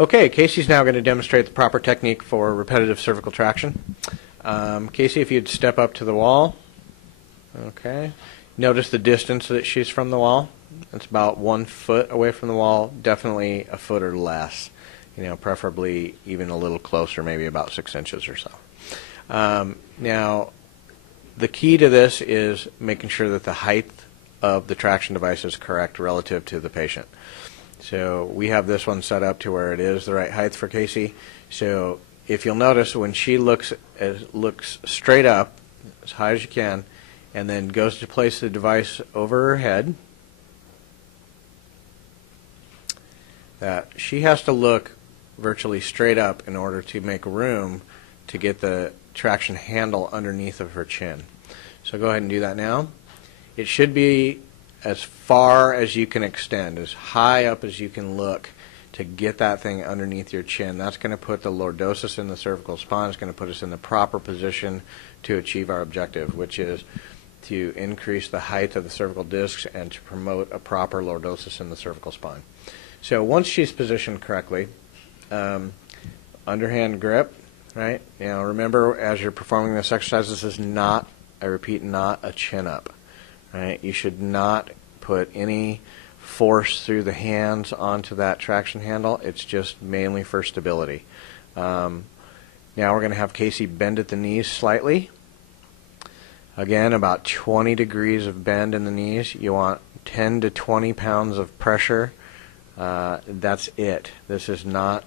Okay, Casey's now going to demonstrate the proper technique for repetitive cervical traction. Casey, if you'd step up to the wall. Okay. Notice the distance that she's from the wall. It's about 1 foot away from the wall, definitely a foot or less. Preferably even a little closer, maybe about 6 inches or so. Now, the key to this is making sure that the height of the traction device is correct relative to the patient. So we have this one set up to where it is the right height for Casey. So if you'll notice, when she looks straight up, as high as you can, and then goes to place the device over her head, that she has to look virtually straight up in order to make room to get the traction handle underneath of her chin. So go ahead and do that now. It should be as far as you can extend, as high up as you can look to get that thing underneath your chin. That's going to put the lordosis in the cervical spine. It's going to put us in the proper position to achieve our objective, which is to increase the height of the cervical discs and to promote a proper lordosis in the cervical spine. So once she's positioned correctly, underhand grip, right? Remember, as you're performing this exercise, this is not, I repeat, not a chin up. Right? You should not put any force through the hands onto that traction handle. It's just mainly for stability. Now we're going to have Casey bend at the knees slightly. Again, about 20 degrees of bend in the knees. You want 10 to 20 pounds of pressure. That's it. This is not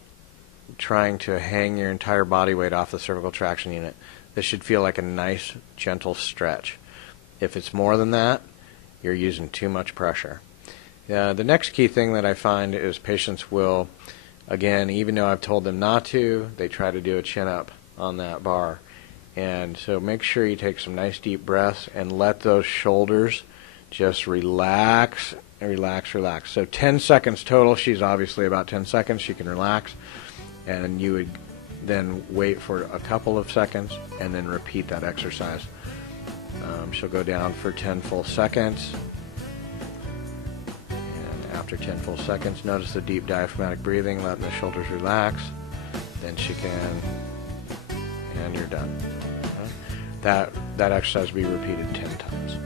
trying to hang your entire body weight off the cervical traction unit. This should feel like a nice, gentle stretch. If it's more than that, you're using too much pressure. The next key thing that I find is patients will, again, even though I've told them not to, they try to do a chin up on that bar. And so make sure you take some nice deep breaths and let those shoulders just relax, relax, relax. So 10 seconds total. She's obviously about 10 seconds. She can relax. And you would then wait for a couple of seconds and then repeat that exercise. She'll go down for 10 full seconds. And after 10 full seconds, notice the deep diaphragmatic breathing, letting the shoulders relax. Then she can, and you're done. Okay? That exercise will be repeated 10 times.